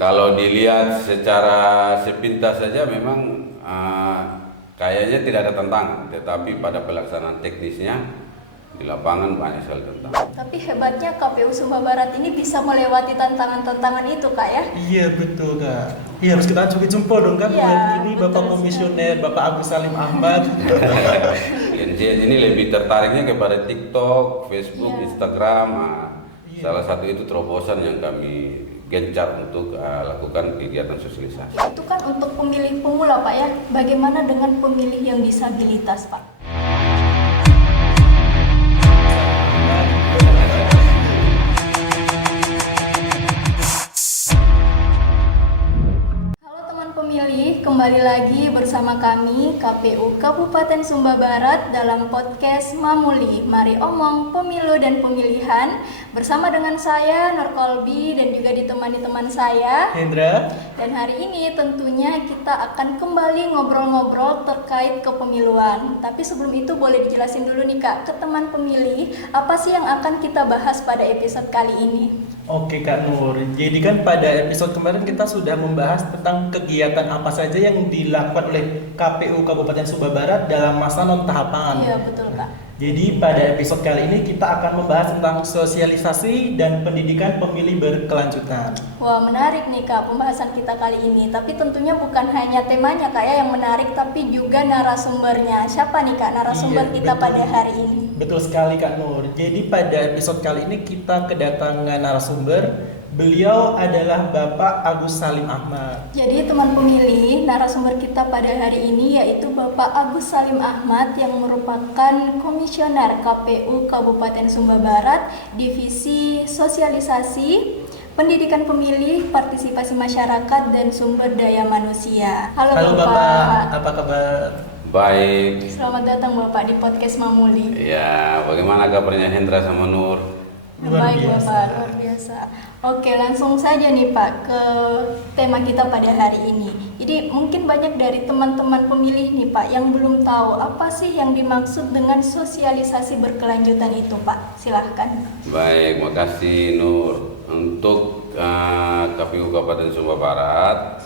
Kalau dilihat secara sepintas saja memang kayaknya tidak ada tantangan, tetapi pada pelaksanaan teknisnya di lapangan banyak sekali tantangan. Tapi hebatnya KPU Sumba Barat ini bisa melewati tantangan-tantangan itu, Kak ya? Iya betul Kak. Iya harus kita acungi jempol dong kan. Iya, Ini betul Bapak Komisioner, Bapak Agus Salim Ahmad. Gen Z ini lebih tertariknya kepada TikTok, Facebook, Iya. Instagram. Iya. Salah satu itu terobosan yang kami gencar untuk lakukan kegiatan sosialisasi. Itu kan untuk pemilih pemula, Pak ya. Bagaimana dengan pemilih yang disabilitas, Pak? Halo teman pemilih, kembali lagi bersama kami KPU Kabupaten Sumba Barat dalam podcast Mamuli. Mari omong pemilu dan pemilihan bersama dengan saya Nur Kolbi dan juga ditemani teman saya. Hendra. Dan hari ini tentunya kita akan kembali ngobrol-ngobrol terkait kepemiluan. Tapi sebelum itu boleh dijelasin dulu nih Kak, ke teman pemilih, apa sih yang akan kita bahas pada episode kali ini? Oke Kak Nur, jadi kan pada episode kemarin kita sudah membahas tentang kegiatan apa saja yang dilakukan oleh KPU Kabupaten Sumba Barat dalam masa non-tahapan. Iya betul Kak. Jadi pada episode kali ini kita akan membahas tentang sosialisasi dan pendidikan pemilih berkelanjutan. Wah menarik nih Kak pembahasan kita kali ini. Tapi tentunya bukan hanya temanya Kak ya yang menarik, tapi juga narasumbernya. Siapa nih Kak narasumber Iya, kita betul. pada hari ini? Betul sekali Kak Nur. Jadi pada episode kali ini kita kedatangan narasumber. Beliau adalah Bapak Agus Salim Ahmad. Jadi teman pemilih, narasumber kita pada hari ini yaitu Bapak Agus Salim Ahmad yang merupakan Komisioner KPU Kabupaten Sumba Barat, Divisi Sosialisasi, Pendidikan Pemilih, Partisipasi Masyarakat, dan Sumber Daya Manusia. Halo Bapak, apa kabar? Baik, Selamat datang Bapak di podcast Mamuli. ya bagaimana kabarnya Hendra sama Nur? Luar Baik biasa. Bapak, luar biasa. Oke, langsung saja nih Pak ke tema kita pada hari ini. Jadi mungkin banyak dari teman-teman pemilih nih Pak yang belum tahu apa sih yang dimaksud dengan sosialisasi berkelanjutan itu Pak. Silahkan. Baik, makasih Nur. Untuk KPU Kabupaten Sumba Barat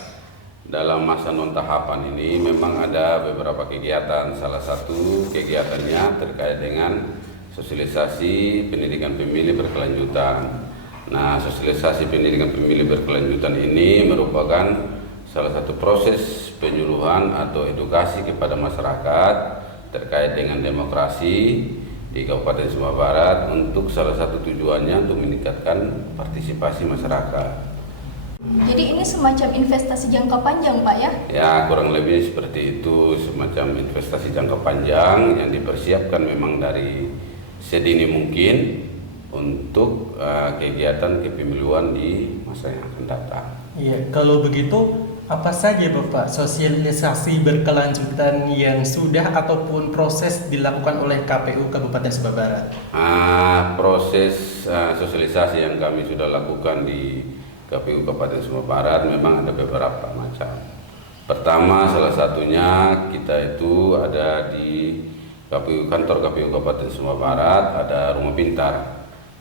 dalam masa non tahapan ini memang ada beberapa kegiatan. Salah satu kegiatannya terkait dengan sosialisasi pendidikan pemilih berkelanjutan. Nah, sosialisasi pendidikan pemilih berkelanjutan ini merupakan salah satu proses penyuluhan atau edukasi kepada masyarakat terkait dengan demokrasi di Kabupaten Sumba Barat, untuk salah satu tujuannya untuk meningkatkan partisipasi masyarakat. Jadi ini semacam investasi jangka panjang Pak ya? Ya, kurang lebih seperti itu, semacam investasi jangka panjang yang dipersiapkan memang dari sedini mungkin untuk kegiatan kepemiluan di masa yang akan datang. Iya, kalau begitu apa saja Bapak sosialisasi berkelanjutan yang sudah ataupun proses dilakukan oleh KPU Kabupaten Sumba Barat? Proses sosialisasi yang kami sudah lakukan di KPU Kabupaten Sumba Barat memang ada beberapa macam. Pertama, salah satunya kita itu ada di kantor KPU Kabupaten Sumba Barat ada rumah pintar.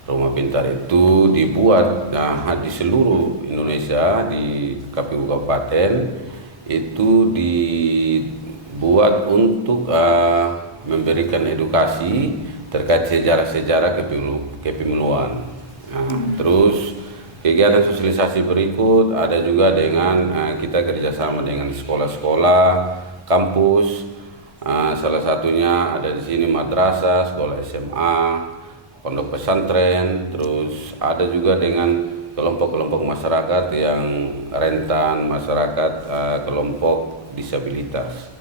Rumah pintar itu dibuat di seluruh Indonesia, di KPU Kabupaten itu dibuat untuk memberikan edukasi terkait sejarah-sejarah kepemiluan. Terus kegiatan sosialisasi berikut ada juga dengan kita kerjasama dengan sekolah-sekolah, kampus. Salah satunya ada di sini madrasah, sekolah SMA, pondok pesantren, terus ada juga dengan kelompok-kelompok masyarakat yang rentan, masyarakat kelompok disabilitas.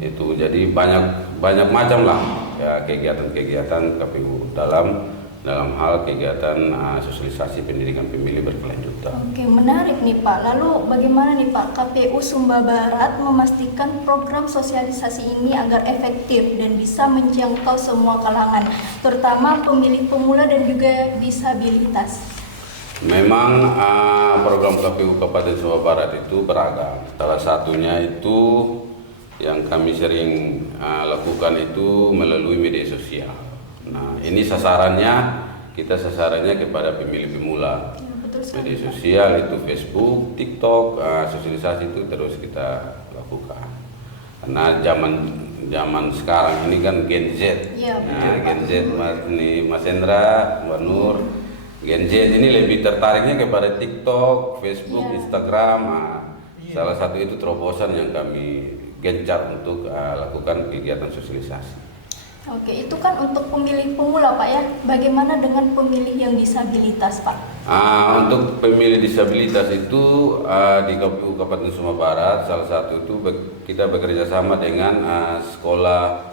Itu jadi banyak macam lah ya kegiatan-kegiatan KPU dalam hal kegiatan sosialisasi pendidikan pemilih berkelanjutan. Oke, menarik nih Pak. Lalu bagaimana nih Pak KPU Sumba Barat memastikan program sosialisasi ini agar efektif dan bisa menjangkau semua kalangan, terutama pemilih pemula dan juga disabilitas? Memang program KPU Kabupaten Sumba Barat itu beragam. Salah satunya itu yang kami sering lakukan itu melalui media sosial. Nah, ini sasarannya kepada pemilih pemula. Ya, betul betul sekali. Media sosial itu Facebook, TikTok, sosialisasi itu terus kita lakukan. Karena zaman sekarang ini kan Gen Z. Iya, Nah, Gen Z Mas Hendra, Mbak Nur, Gen Z ini lebih tertariknya kepada TikTok, Facebook, Iya. Instagram. Iya. Salah satu itu terobosan yang kami gencar untuk lakukan kegiatan sosialisasi. Oke, itu kan untuk pemilih pemula Pak ya. Bagaimana dengan pemilih yang disabilitas Pak? Untuk pemilih disabilitas itu di KPU Kabupaten Sumba Barat, salah satu itu kita bekerja sama dengan sekolah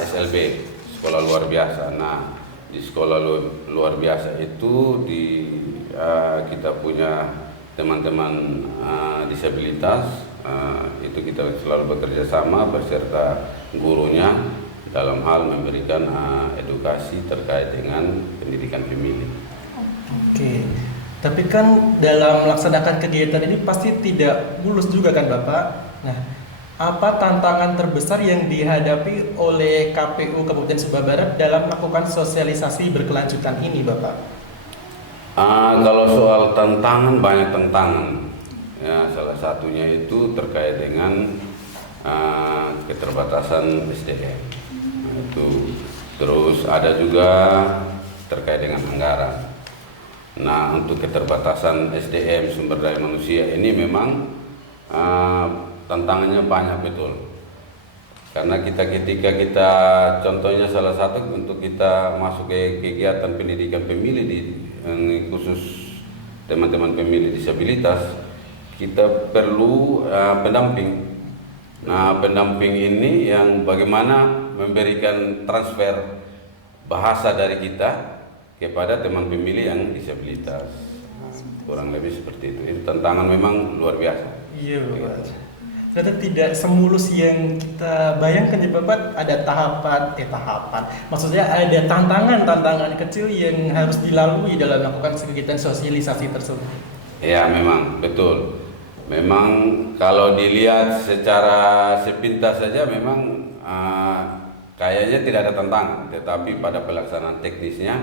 SLB, sekolah luar biasa. Nah, di sekolah luar biasa itu kita punya teman-teman disabilitas, itu kita selalu bekerja sama beserta gurunya dalam hal memberikan edukasi terkait dengan pendidikan pemilih. Oke, tapi kan dalam melaksanakan kegiatan ini pasti tidak mulus juga kan Bapak? Nah, apa tantangan terbesar yang dihadapi oleh KPU Kabupaten Sumba Barat dalam melakukan sosialisasi berkelanjutan ini Bapak? Kalau soal tantangan, banyak tantangan. Ya, salah satunya itu terkait dengan keterbatasan SDM. Itu terus ada juga terkait dengan anggaran. Nah, untuk keterbatasan SDM sumber daya manusia ini memang tantangannya banyak betul. Karena ketika kita contohnya salah satu untuk kita masuk ke kegiatan pendidikan pemilih khusus teman-teman pemilih disabilitas, kita perlu pendamping. Nah, pendamping ini yang bagaimana memberikan transfer bahasa dari kita kepada teman pemilih yang disabilitas. Kurang lebih seperti itu. Ini tantangan memang luar biasa. Iya Bapak. Ternyata tidak semulus yang kita bayangkan ya Bapak. Ada tahapan. Maksudnya ada tantangan kecil yang harus dilalui dalam melakukan kegiatan sosialisasi tersebut. Ya, memang betul. Memang kalau dilihat secara sepintas saja memang kayaknya tidak ada tantangan, tetapi pada pelaksanaan teknisnya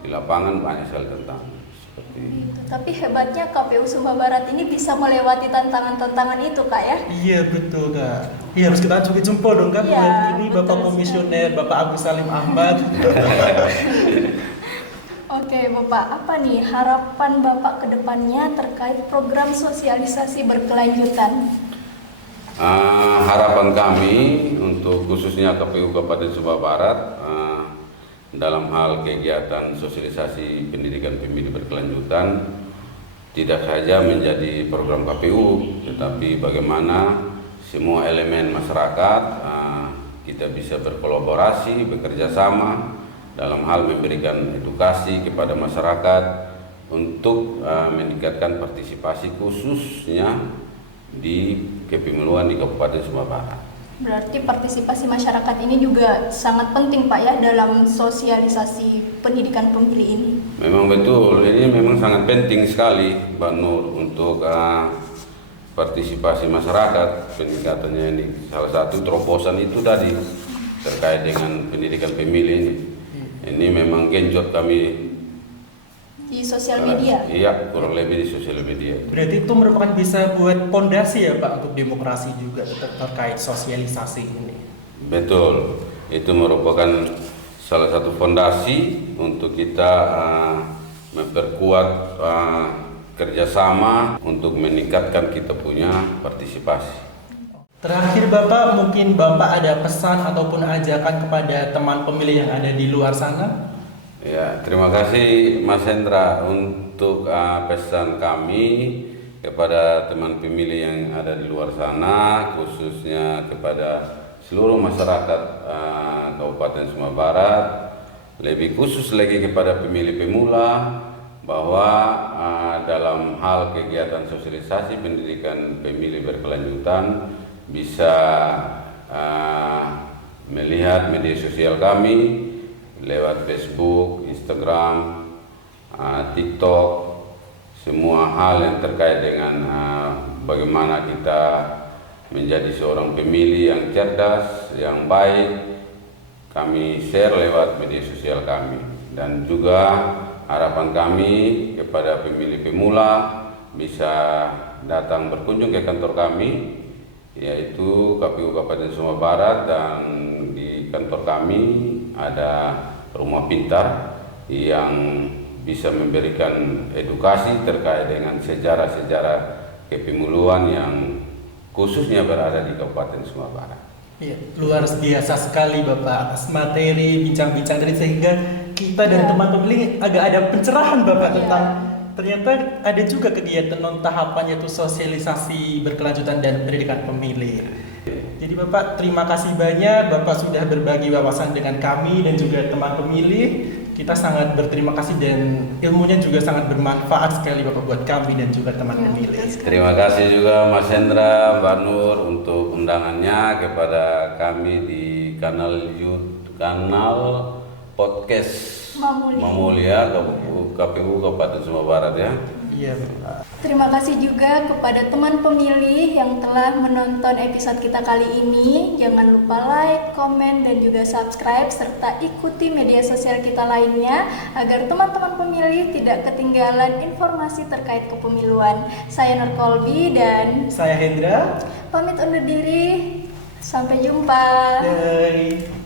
di lapangan banyak sekali tantangan. Seperti Gitu. Tapi hebatnya KPU Sumba Barat ini bisa melewati tantangan-tantangan itu Kak ya. Iya betul Kak. Iya harus kita acungi jempol dong Kak. Iya, Ini betul Bapak Komisioner, Bapak Agus Salim Ahmad. Oke Bapak, apa nih harapan Bapak ke depannya terkait program sosialisasi berkelanjutan? Harapan kami untuk khususnya KPU Kabupaten Sumba Barat dalam hal kegiatan sosialisasi pendidikan pemilih berkelanjutan tidak saja menjadi program KPU, tetapi bagaimana semua elemen masyarakat kita bisa berkolaborasi, bekerja sama dalam hal memberikan edukasi kepada masyarakat untuk meningkatkan partisipasi khususnya di kepemiluan di Kabupaten Sumba Barat. Berarti partisipasi masyarakat ini juga sangat penting Pak ya dalam sosialisasi pendidikan pemilih ini. Memang betul, ini memang sangat penting sekali Mbak Nur untuk partisipasi masyarakat peningkatannya ini. Salah satu terobosan itu tadi terkait dengan pendidikan pemilih ini. Ini memang genjot kami Di sosial media. Iya, kurang lebih di sosial media. Berarti itu merupakan bisa buat pondasi ya Pak untuk demokrasi juga terkait sosialisasi ini. Betul, itu merupakan salah satu fondasi untuk kita memperkuat kerjasama untuk meningkatkan kita punya partisipasi. Terakhir Bapak, mungkin Bapak ada pesan ataupun ajakan kepada teman pemilih yang ada di luar sana? Ya, terima kasih Mas Hendra untuk pesan kami kepada teman pemilih yang ada di luar sana, khususnya kepada seluruh masyarakat Kabupaten Sumba Barat, lebih khusus lagi kepada pemilih pemula, bahwa dalam hal kegiatan sosialisasi pendidikan pemilih berkelanjutan bisa melihat media sosial kami lewat Facebook, Instagram, TikTok, semua hal yang terkait dengan bagaimana kita menjadi seorang pemilih yang cerdas, yang baik, kami share lewat media sosial kami. Dan juga harapan kami kepada pemilih pemula bisa datang berkunjung ke kantor kami, yaitu KPU Kabupaten Sumba Barat, dan di kantor kami ada rumah pintar yang bisa memberikan edukasi terkait dengan sejarah-sejarah kepemiluan yang khususnya berada di Kabupaten Sumba Barat. Iya, luar biasa sekali Bapak atas materi bincang-bincang tadi, sehingga kita dan teman pemilih agak ada pencerahan Bapak tentang ternyata ada juga kegiatan non tahapan, yaitu sosialisasi berkelanjutan dan pendidikan pemilih. Jadi Bapak, terima kasih banyak Bapak sudah berbagi wawasan dengan kami dan juga teman pemilih. Kita sangat berterima kasih dan ilmunya juga sangat bermanfaat sekali Bapak buat kami dan juga teman pemilih. Terima kasih juga Mas Hendra, Mbak Nur untuk undangannya kepada kami di kanal podcast Mamulia KPU Kabupaten Sumba Barat ya. Iya Bapak. Terima kasih juga kepada teman pemilih yang telah menonton episode kita kali ini. Jangan lupa like, komen, dan juga subscribe, serta ikuti media sosial kita lainnya agar teman-teman pemilih tidak ketinggalan informasi terkait kepemiluan. Saya Nur Kolbi dan Saya Hendra. pamit undur diri. Sampai jumpa. Bye.